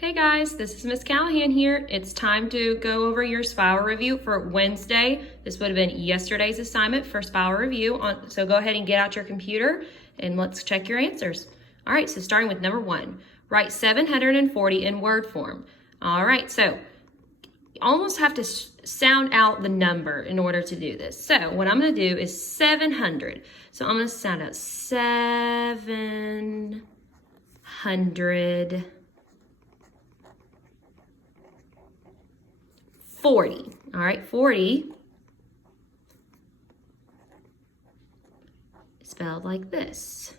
Hey guys, this is Miss Callahan here. It's time to go over your SPIWA review for Wednesday. This would have been yesterday's assignment for SPIWA review. So go ahead and get out your computer and let's check your answers. All right, so starting with number 1, write 740 in word form. All right, so you almost have to sound out the number in order to do this. So what I'm going to do is 700. So I'm going to sound out 700. 40. All right, 40 spelled like this.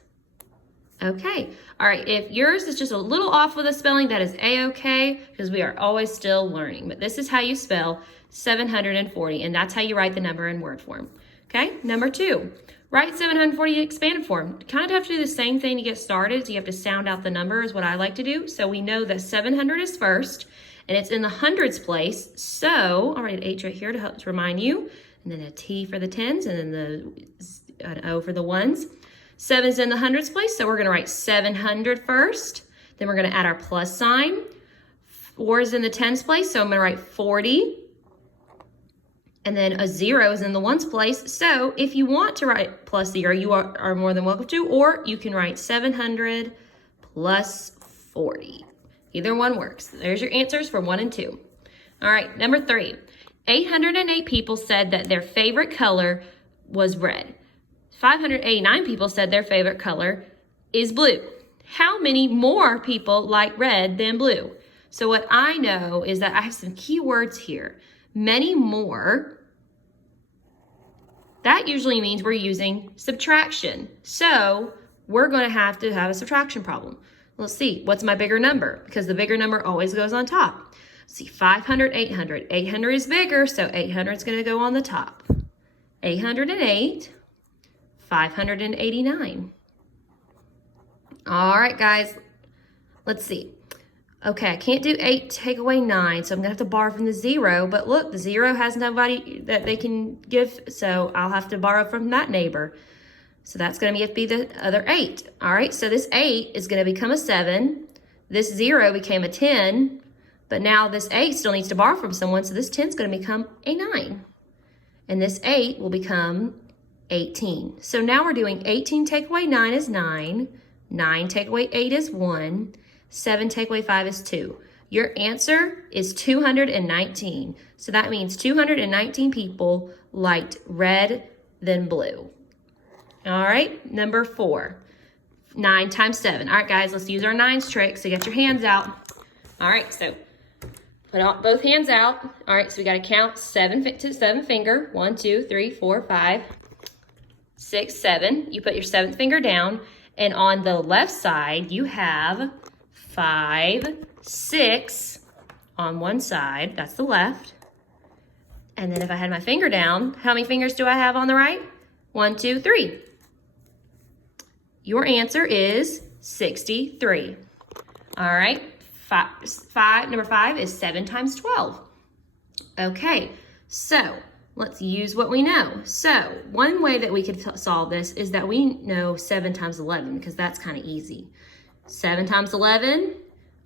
Okay, all right, if yours is just a little off with the spelling, that is a-okay, because we are always still learning. But this is how you spell 740, and that's how you write the number in word form. Okay, number 2, write 740 in expanded form. Kind of have to do the same thing to get started, so you have to sound out the number is what I like to do. So we know that 700 is first, and it's in the hundreds place, so I'll write an H right here to help to remind you, and then a T for the tens, and then an O for the ones. 7's in the hundreds place, so we're gonna write 700 first, then we're gonna add our plus sign. 4 is in the tens place, so I'm gonna write 40, and then a 0 is in the ones place, so if you want to write plus 0, you are more than welcome to, or you can write 700 plus 40. Either one works. There's your answers for 1 and 2. All right, number 3. 808 people said that their favorite color was red. 589 people said their favorite color is blue. How many more people like red than blue? So what I know is that I have some key words here. Many more. That usually means we're using subtraction. So we're going to have a subtraction problem. Let's see, what's my bigger number? Because the bigger number always goes on top. Let's see, 500, 800. 800 is bigger, so 800 is going to go on the top. 808, 589. All right, guys, let's see. Okay, I can't do 8 take away 9, so I'm going to have to borrow from the 0. But look, the 0 has nobody that they can give, so I'll have to borrow from that neighbor. So that's going to be the other 8. All right, so this 8 is going to become a 7. This 0 became a 10. But now this 8 still needs to borrow from someone, so this 10 is going to become a 9. And this 8 will become 18. So now we're doing 18 take away 9 is 9. 9 take away 8 is 1. 7 take away 5 is 2. Your answer is 219. So that means 219 people liked red than blue. All right, number 4, 9 times 7. All right, guys, let's use our nines trick. So get your hands out. All right, so put both hands out. All right, so we got to count 7 finger. 1, 2, 3, 4, 5, 6, 7. You put your 7th finger down, and on the left side, you have 5, 6 on one side. That's the left. And then if I had my finger down, how many fingers do I have on the right? 1, 2, 3. Your answer is 63. All right, number 5 is 7 times 12. Okay, so let's use what we know. So one way that we could solve this is that we know 7 times 11 because that's kind of easy. 7 times 11,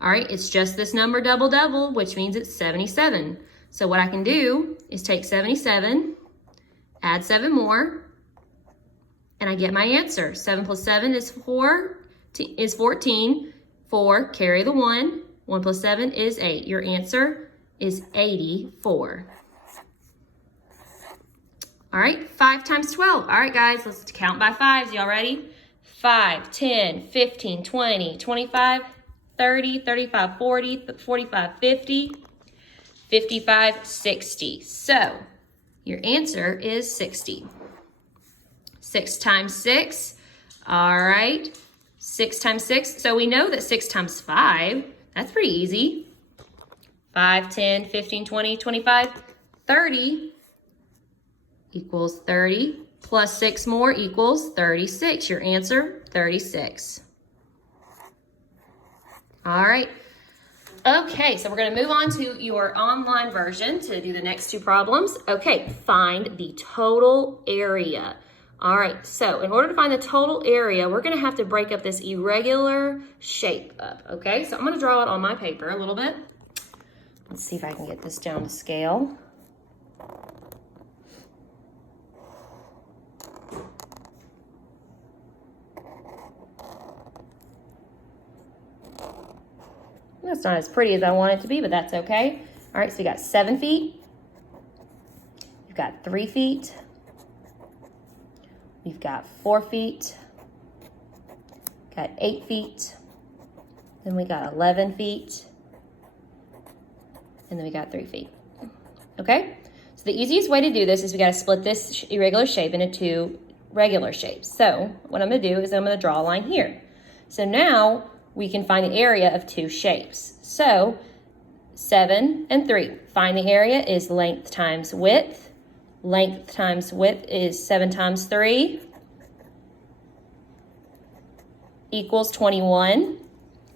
all right, it's just this number double, which means it's 77. So what I can do is take 77, add 7 more, and I get my answer. 7 plus 7 is 14. 4, carry the 1. 1 plus 7 is 8. Your answer is 84. All right, 5 times 12. All right, guys, let's count by 5s. Y'all ready? 5, 10, 15, 20, 25, 30, 35, 40, 45, 50, 55, 60. So your answer is 60. 6 times 6, all right, 6 times 6. So we know that 6 times 5, that's pretty easy. 5, 10, 15, 20, 25, 30 equals 30, plus 6 more equals 36. Your answer, 36. All right. Okay, so we're going to move on to your online version to do the next 2 problems. Okay, find the total area. All right, so in order to find the total area, we're gonna have to break up this irregular shape up, okay? So I'm gonna draw it on my paper a little bit. Let's see if I can get this down to scale. That's not as pretty as I want it to be, but that's okay. All right, so you got 7 feet. You've got 3 feet. We've got 4 feet. Got 8 feet. Then we got 11 feet. And then we got 3 feet. Okay? So the easiest way to do this is we got to split this irregular shape into 2 regular shapes. So what I'm going to do is I'm going to draw a line here. So now we can find the area of 2 shapes. So 7 and 3. Find the area is length times width. Length times width is 7 times 3 equals 21.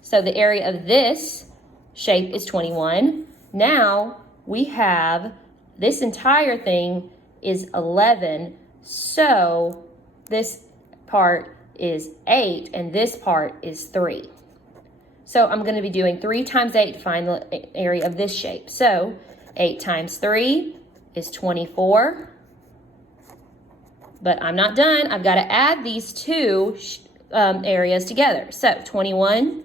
So the area of this shape is 21. Now we have this entire thing is 11. So this part is 8 and this part is 3. So I'm going to be doing 3 times 8 to find the area of this shape. So 8 times 3 is 24. But I'm not done. I've got to add these 2 areas together. So 21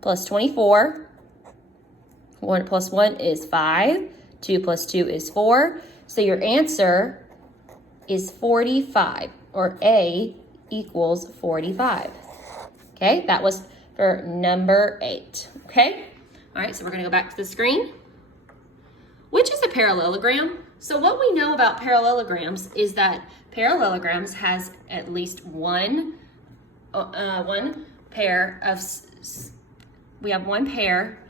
plus 24. 1 plus 1 is 5. 2 plus 2 is 4. So your answer is 45, or A equals 45. Okay, that was for number 8. Okay, all right, so we're gonna go back to the screen. Which is a parallelogram? So what we know about parallelograms is that parallelograms has at least one pair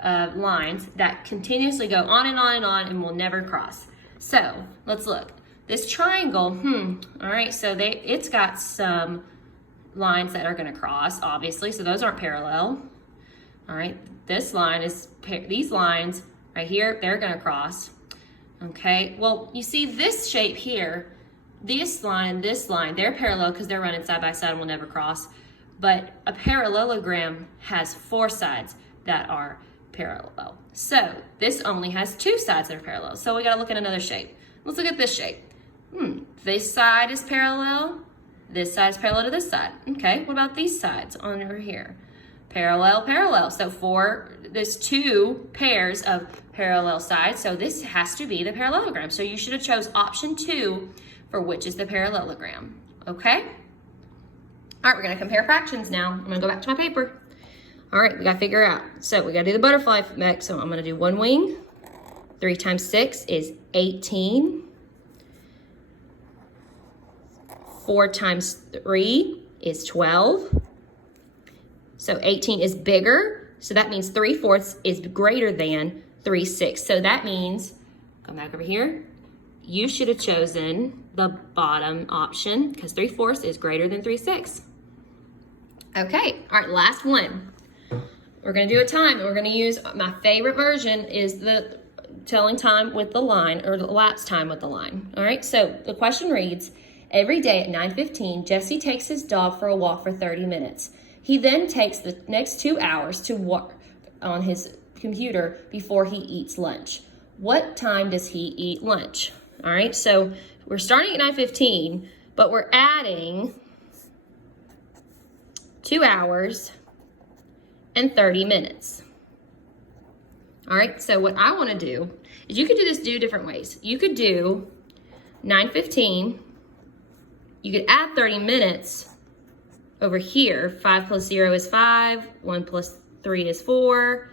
of lines that continuously go on and on and on and will never cross. So let's look. This triangle, all right, so it's got some lines that are gonna cross, obviously, so those aren't parallel. All right, this line is, these lines right here, they're gonna cross. Okay, well, you see this shape here, this line, they're parallel because they're running side by side and will never cross. But a parallelogram has 4 sides that are parallel. So this only has 2 sides that are parallel. So we gotta look at another shape. Let's look at this shape. This side is parallel. This side is parallel to this side. Okay, what about these sides on over here? Parallel, parallel. So there's 2 pairs of parallel sides. So this has to be the parallelogram. So you should have chose option 2 for which is the parallelogram. Okay? All right, we're gonna compare fractions now. I'm gonna go back to my paper. All right, we gotta figure out. So we gotta do the butterfly effect. So I'm gonna do 1 wing. 3 times 6 is 18. 4 times 3 is 12. So 18 is bigger. So that means 3/4 is greater than 3/6. So that means, come back over here, you should have chosen the bottom option because 3/4 is greater than 3/6. Okay, all right, last one. We're gonna do a time, and we're gonna use, my favorite version is the telling time with the line, or the elapsed time with the line. All right, so the question reads, every day at 9:15, Jesse takes his dog for a walk for 30 minutes. He then takes the next 2 hours to work on his computer before he eats lunch. What time does he eat lunch? All right, so we're starting at 9:15, but we're adding 2 hours and 30 minutes. All right, so what I wanna do is you could do this 2 different ways. You could do 9:15, you could add 30 minutes over here. 5 plus 0 is 5, 1 plus 3 is 4,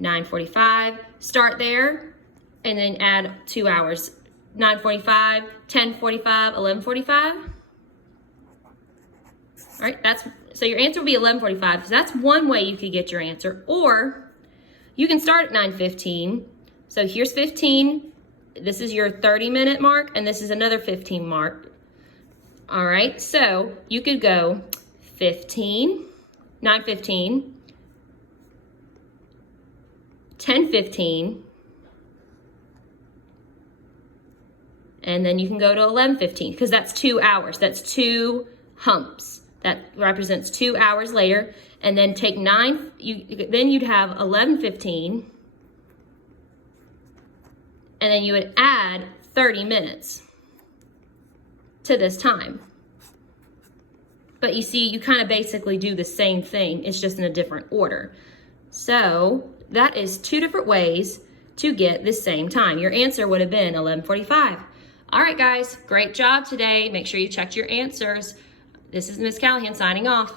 9:45. Start there and then add 2 hours. 9:45, 10:45, 11:45. All right, so your answer will be 11:45. So that's one way you could get your answer. Or you can start at 9:15. So here's 15. This is your 30-minute mark, and this is another 15 mark. All right, so you could go 15, 9:15, 10:15, And then you can go to 11:15 because that's 2 hours. That's 2 humps. That represents 2 hours later. And then take 9, then you'd have 11:15. And then you would add 30 minutes to this time. But you see, you kind of basically do the same thing. It's just in a different order. So that is 2 different ways to get the same time. Your answer would have been 11:45. All right, guys, great job today. Make sure you checked your answers. This is Miss Callahan signing off.